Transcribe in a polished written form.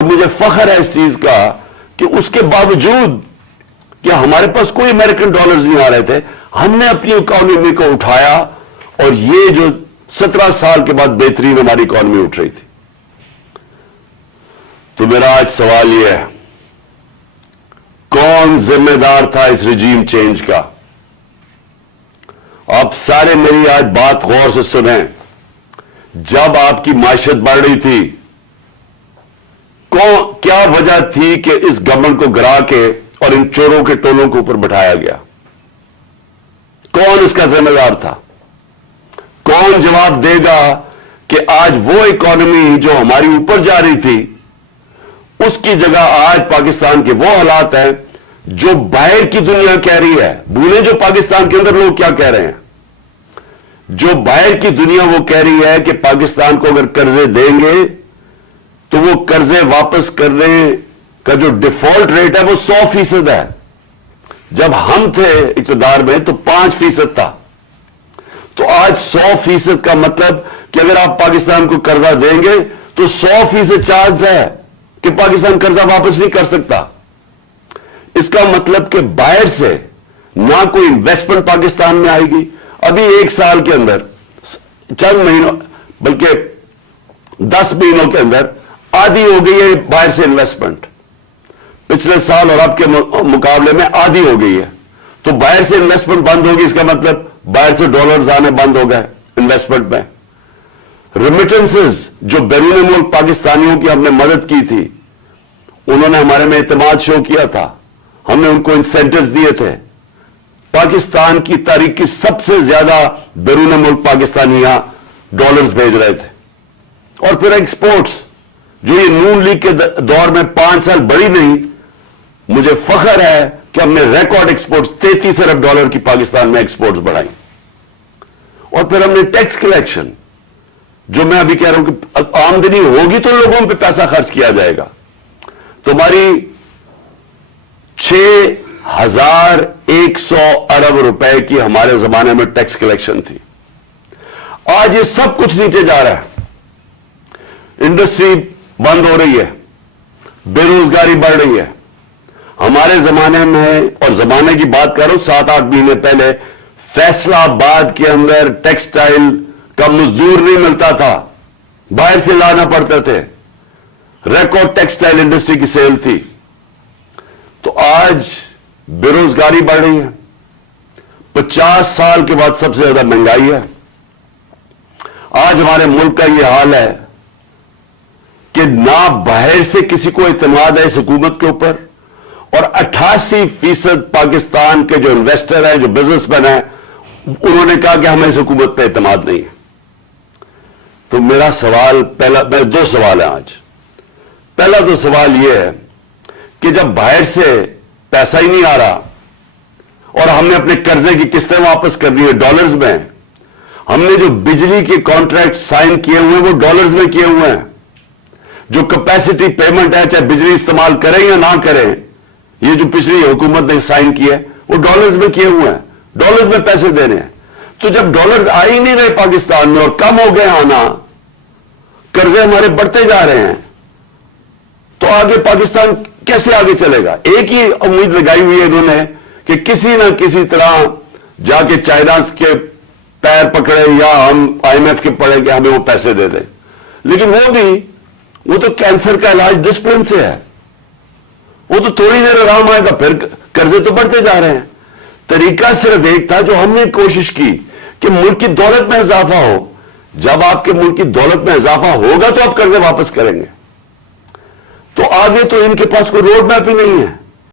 مجھے فخر ہے اس چیز کا کہ اس کے باوجود کہ ہمارے پاس کوئی امریکن ڈالرز نہیں آ رہے تھے، ہم نے اپنی اکانومی کو اٹھایا اور یہ جو 17 سال کے بعد بہترین ہماری اکانومی اٹھ رہی تھی۔ تو میرا آج سوال یہ ہے، کون ذمہ دار تھا اس رجیم چینج کا؟ آپ سارے میری آج بات غور سے سنیں۔ جب آپ کی معیشت بڑھ رہی تھی، کیا وجہ تھی کہ اس گورنمنٹ کو گرا کے اور ان چوروں کے ٹولوں کے اوپر بٹھایا گیا؟ کون اس کا ذمہ دار تھا؟ کون جواب دے گا کہ آج وہ اکانومی جو ہماری اوپر جا رہی تھی، اس کی جگہ آج پاکستان کے وہ حالات ہیں جو باہر کی دنیا کہہ رہی ہے؟ بھولیں جو پاکستان کے اندر لوگ کیا کہہ رہے ہیں۔ جو باہر کی دنیا وہ کہہ رہی ہے کہ پاکستان کو اگر قرضے دیں گے تو وہ قرضے واپس کرنے کا جو ڈیفالٹ ریٹ ہے وہ 100% ہے۔ جب ہم تھے اقتدار میں تو 5% تھا، تو آج 100% کا مطلب کہ اگر آپ پاکستان کو قرضہ دیں گے تو 100% چانس ہے کہ پاکستان قرضہ واپس نہیں کر سکتا۔ اس کا مطلب کہ باہر سے نہ کوئی انویسٹمنٹ پاکستان میں آئے گی۔ ابھی 1 سال کے اندر، چند مہینوں بلکہ 10 مہینوں کے اندر آدھی ہو گئی ہے باہر سے انویسٹمنٹ، پچھلے سال اور اب کے مقابلے میں آدھی ہو گئی ہے۔ تو باہر سے انویسٹمنٹ بند ہوگی، اس کا مطلب باہر سے ڈالرز آنے بند ہو گئے انویسٹمنٹ میں۔ ریمیٹنسز جو بیرون ملک پاکستانیوں کی ہم نے مدد کی تھی، انہوں نے ہمارے میں اعتماد شو کیا تھا، ہم نے ان کو انسینٹوز دیے تھے۔ پاکستان کی تاریخ کی سب سے زیادہ بیرون ملک پاکستانیاں ڈالرز بھیج رہے تھے۔ اور پھر ایکسپورٹس جو یہ نون لیگ کے دور میں 5 سال بڑھی نہیں، مجھے فخر ہے کہ ہم نے ریکارڈ ایکسپورٹس 33 ارب ڈالر کی پاکستان میں ایکسپورٹس بڑھائی۔ اور پھر ہم نے ٹیکس کلیکشن، جو میں ابھی کہہ رہا ہوں کہ آمدنی ہوگی تو لوگوں پہ پیسہ خرچ کیا جائے گا۔ تو ہماری 6100 ارب روپے کی ہمارے زمانے میں ٹیکس کلیکشن تھی۔ آج یہ سب کچھ نیچے جا رہا ہے، انڈسٹری بند ہو رہی ہے، بے روزگاری بڑھ رہی ہے۔ ہمارے زمانے میں، اور زمانے کی بات کر رہا ہوں 7-8 مہینے پہلے، فیصلہ آباد کے اندر ٹیکسٹائل کا مزدور نہیں ملتا تھا، باہر سے لانا پڑتے تھے۔ ریکارڈ ٹیکسٹائل انڈسٹری کی سیل تھی۔ تو آج بے روزگاری بڑھ رہی ہے، 50 سال کے بعد سب سے زیادہ مہنگائی ہے۔ آج ہمارے ملک کا یہ حال ہے کہ نہ باہر سے کسی کو اعتماد ہے اس حکومت کے اوپر، اور 88% پاکستان کے جو انویسٹر ہیں، جو بزنس مین ہیں، انہوں نے کہا کہ ہمیں اس حکومت پہ اعتماد نہیں ہے۔ تو میرا سوال میرے 2 سوال ہیں آج۔ پہلا تو سوال یہ ہے کہ جب باہر سے پیسہ ہی نہیں آ رہا اور ہم نے اپنے قرضے کی قسطیں واپس کرنی ہے ڈالرز میں، ہم نے جو بجلی کے کانٹریکٹ سائن کیے ہوئے ہیں وہ ڈالرز میں کیے ہوئے ہیں، جو کیپیسٹی پیمنٹ ہے چاہے بجلی استعمال کریں یا نہ کریں، یہ جو پچھلی حکومت نے سائن کیے وہ ڈالرز میں کیے ہوئے ہیں، ڈالرز میں پیسے دینے ہیں۔ تو جب ڈالرز آ ہی نہیں رہے پاکستان میں اور کم ہو گئے آنا، قرضے ہمارے بڑھتے جا رہے ہیں، تو آگے پاکستان کیسے آگے چلے گا؟ ایک ہی امید لگائی ہوئی ہے انہوں نے کہ کسی نہ کسی طرح جا کے چائنا کے پیر پکڑے یا ہم IMF کے پڑے کہ ہمیں وہ پیسے دے دیں۔ لیکن وہ تو کینسر کا علاج ڈسپلن سے ہے، وہ تو تھوڑی دیر آرام آئے گا پھر قرضے تو بڑھتے جا رہے ہیں۔ طریقہ صرف ایک تھا جو ہم نے کوشش کی کہ ملک کی دولت میں اضافہ ہو۔ جب آپ کے ملک کی دولت میں اضافہ ہوگا تو آپ قرضے واپس کریں گے۔ تو آگے تو ان کے پاس کوئی روڈ میپ ہی نہیں ہے۔